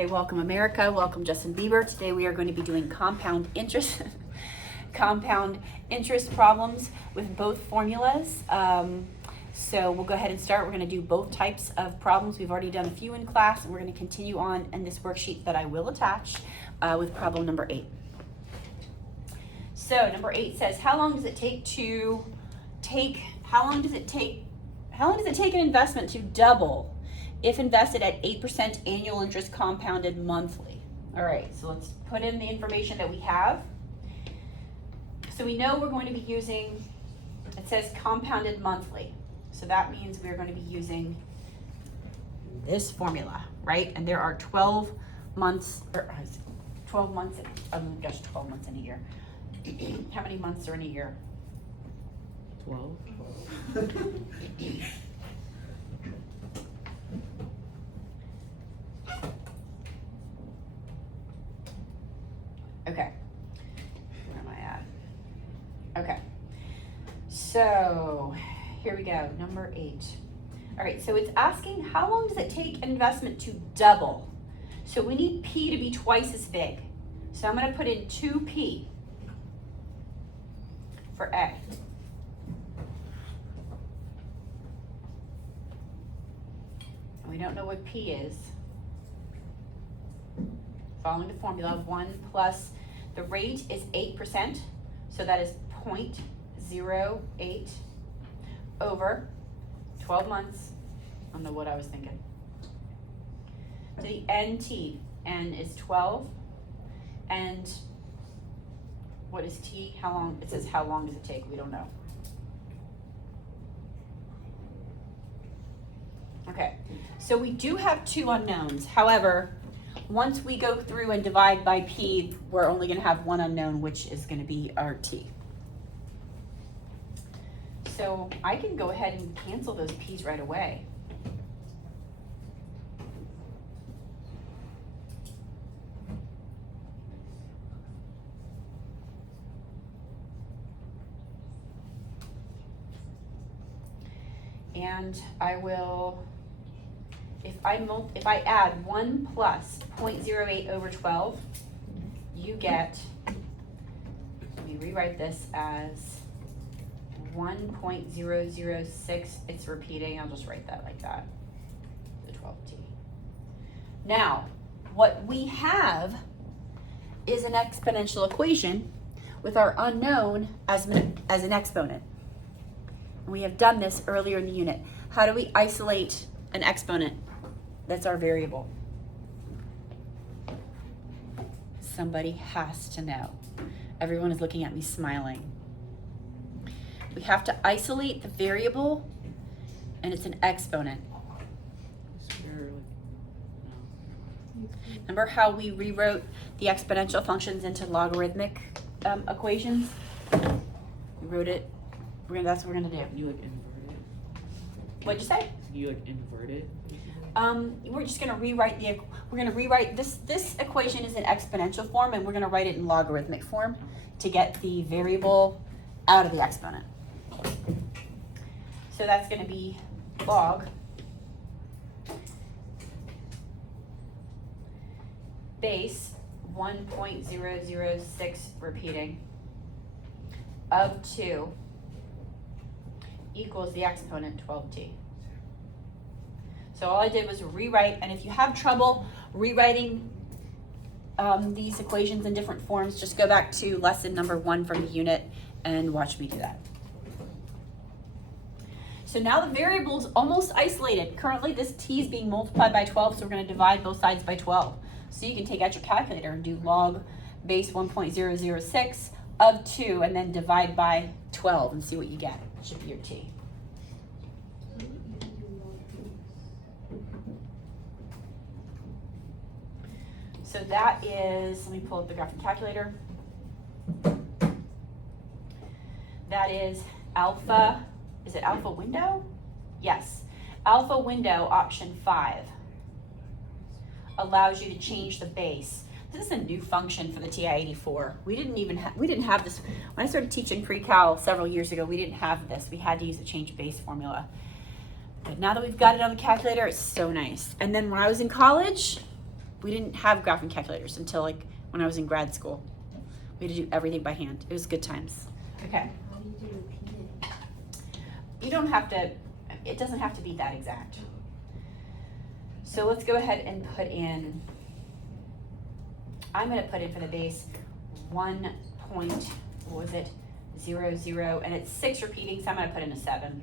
Okay, welcome America, welcome Justin Bieber. Today we are going to be doing compound interest compound interest problems with both formulas. So we'll go ahead and start. We're going to do both types of problems. We've already done a few in class, and we're going to continue on in this worksheet that I will attach with problem number 8. So number 8 says, how long does it take an investment to double if invested at 8% annual interest compounded monthly? All right, so let's put in the information that we have. So we know we're going to be using, it says compounded monthly. So that means we're going to be using this formula, right? And there are 12 months, or 12 months, oh gosh, 12 months in a year. How many months are in a year? 12. Okay, where am I at? Okay, so here we go, number 8. All right, so it's asking how long does it take an investment to double? So we need P to be twice as big. So I'm gonna put in 2P for A. We don't know what P is. Following the formula, 1 plus the rate is 8%, so that is 0.08 over 12 months. I don't know what I was thinking. So the NT, N is 12, and what is T? How long? It says how long does it take? We don't know. Okay, so we do have 2 unknowns. However, once we go through and divide by P, we're only going to have 1 unknown, which is going to be our T. So I can go ahead and cancel those P's right away. And I will, if I add 1 plus 0.08 over 12, you get, let me rewrite this as 1.006. It's repeating, I'll just write that like that, the 12t. Now, what we have is an exponential equation with our unknown as an exponent. And we have done this earlier in the unit. How do we isolate an exponent? That's our variable. Somebody has to know. Everyone is looking at me smiling. We have to isolate the variable, and it's an exponent. Remember how we rewrote the exponential functions into logarithmic equations? We wrote it. That's what we're gonna do. You like invert it? What'd you say? You like invert it? We're just gonna rewrite this equation is in exponential form, and we're gonna write it in logarithmic form to get the variable out of the exponent. So that's gonna be log base 1.006 repeating of 2 equals the exponent 12t. So all I did was rewrite, and if you have trouble rewriting these equations in different forms, just go back to lesson number 1 from the unit and watch me do that. So now the variable is almost isolated. Currently this t is being multiplied by 12, so we're going to divide both sides by 12. So you can take out your calculator and do log base 1.006 of 2 and then divide by 12 and see what you get. It should be your t. So that is, let me pull up the graphing calculator. That is alpha, is it alpha window? Yes, alpha window option 5 allows you to change the base. This is a new function for the TI-84. We didn't have this, when I started teaching pre-cal several years ago, we didn't have this. We had to use the change base formula. But now that we've got it on the calculator, it's so nice. And then when I was in college, We didn't have graphing calculators until like when I was in grad school. We had to do everything by hand. It was good times. Okay. How do you do repeating? You don't have to, it doesn't have to be that exact. So let's go ahead and put in, I'm gonna put in for the base 1 point, what was it, 0, 0, and it's 6 repeating, so I'm gonna put in a 7.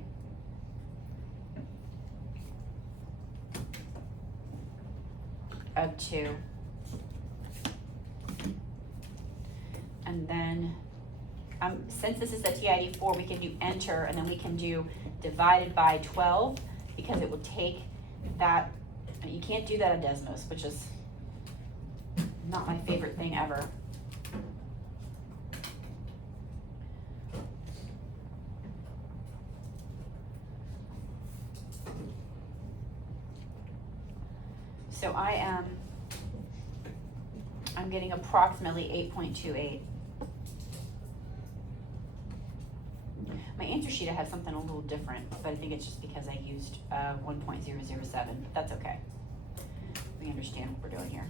Of 2. And then, since this is the TID 4, we can do enter, and then we can do divided by 12, because it will take that, you can't do that on Desmos, which is not my favorite thing ever. So I'm getting approximately 8.28. My answer sheet, I have something a little different, but I think it's just because I used 1.007. That's okay. We understand what we're doing here.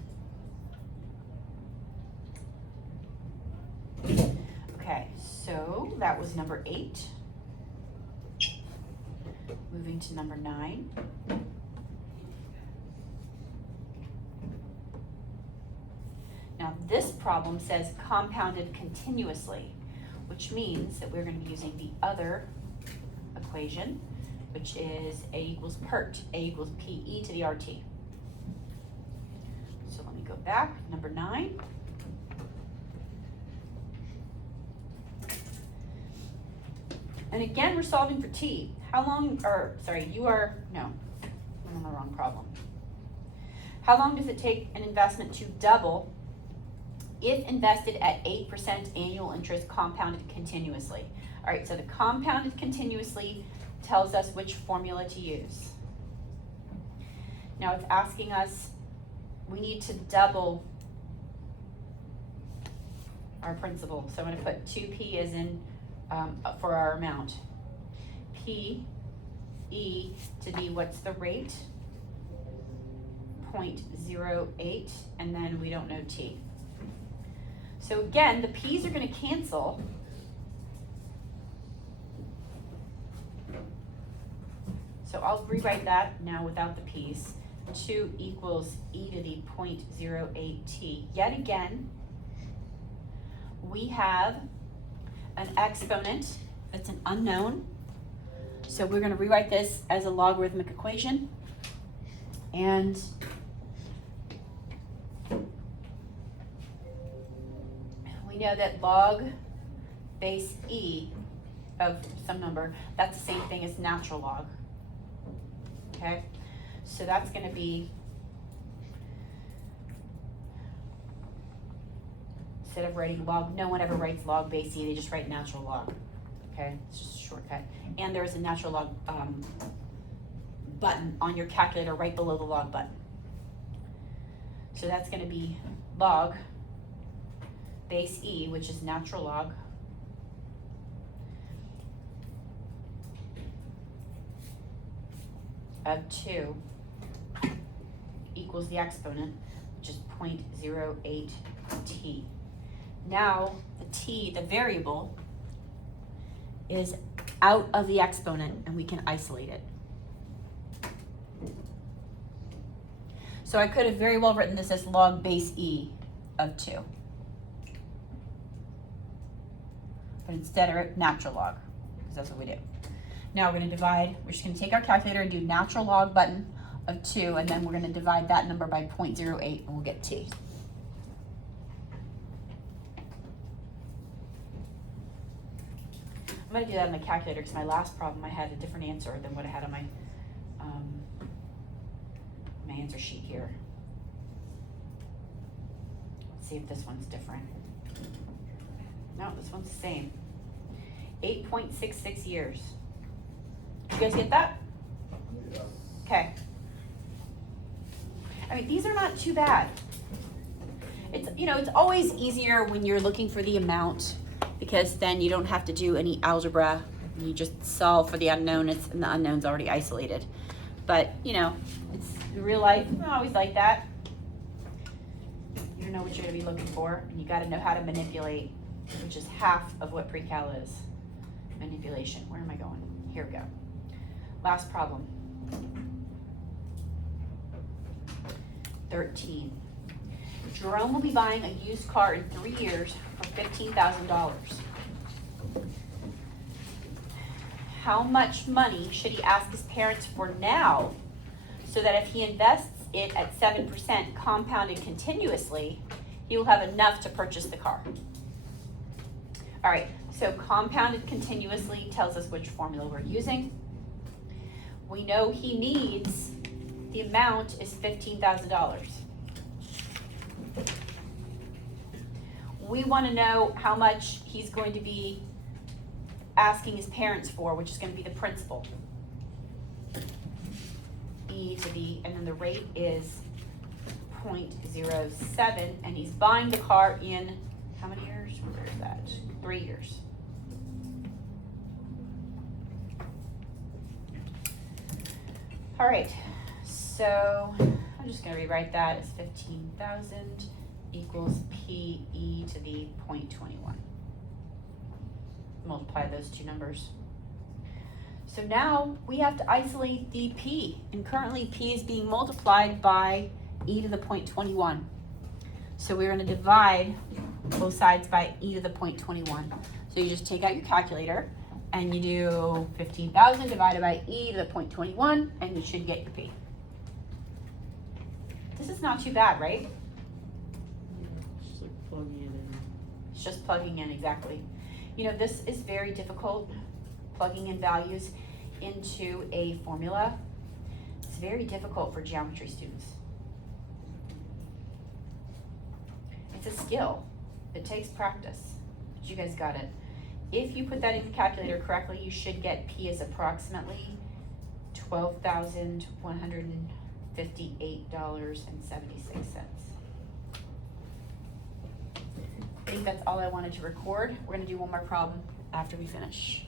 Okay, so that was number 8. Moving to number 9. Now this problem says compounded continuously, which means that we're going to be using the other equation, which is A equals PERT, A equals PE to the RT. So let me go back, number 9. And again, we're solving for T. How long, or sorry, no, I'm on the wrong problem. How long does it take an investment to double if invested at 8% annual interest compounded continuously? All right, so the compounded continuously tells us which formula to use. Now it's asking us, we need to double our principal. So I'm gonna put 2P as in, for our amount. P, E to be, what's the rate? 0.08, and then we don't know T. So again, the P's are going to cancel. So I'll rewrite that now without the P's. 2 equals e to the 0.08t. Yet again, we have an exponent that's an unknown. So we're going to rewrite this as a logarithmic equation. And we know that log base e of some number, that's the same thing as natural log. Okay? So that's going to be, instead of writing log, no one ever writes log base e, they just write natural log. Okay? It's just a shortcut. And there is a natural log button on your calculator right below the log button. So that's going to be log base e, which is natural log, of 2 equals the exponent, which is 0.08t. Now the t, the variable, is out of the exponent and we can isolate it. So I could have very well written this as log base e of 2. But instead I wrote natural log, because that's what we do. Now we're going to divide, we're just going to take our calculator and do natural log button of 2, and then we're going to divide that number by 0.08 and we'll get t. I'm going to do that on the calculator because my last problem I had a different answer than what I had on my my answer sheet here. Let's see if this one's different. No, this one's the same. 8.66 years. You guys get that? Okay. I mean, these are not too bad. It's, you know, it's always easier when you're looking for the amount, because then you don't have to do any algebra. You just solve for the unknown, and the unknown's already isolated. But, you know, it's real life, I always like that. to know what you're gonna be looking for, and you gotta know how to manipulate, which is half of what pre-cal is. Manipulation. Where am I going? Here we go. Last problem. 13. Jerome will be buying a used car in 3 years for $15,000. How much money should he ask his parents for now, so that if he invests it at 7% compounded continuously, he will have enough to purchase the car? All right, so compounded continuously tells us which formula we're using. We know he needs, the amount is $15,000. We want to know how much he's going to be asking his parents for, which is going to be the principal. E to the, and then the rate is 0.07, and he's buying the car in how many years? Where is that? 3 years. All right, so I'm just going to rewrite that as 15,000 equals PE to the 0.21. Multiply those two numbers. So now we have to isolate the P, and currently P is being multiplied by e to the 0.21. So we're going to divide both sides by e to the 0.21. So you just take out your calculator and you do 15,000 divided by e to the 0.21, and you should get your P. This is not too bad, right? It's just like plugging it in. It's just plugging in, exactly. You know, this is very difficult, plugging in values into a formula. It's very difficult for geometry students. It's a skill. It takes practice, but you guys got it. If you put that in the calculator correctly, you should get P as approximately $12,158.76. I think that's all I wanted to record. We're going to do one more problem after we finish.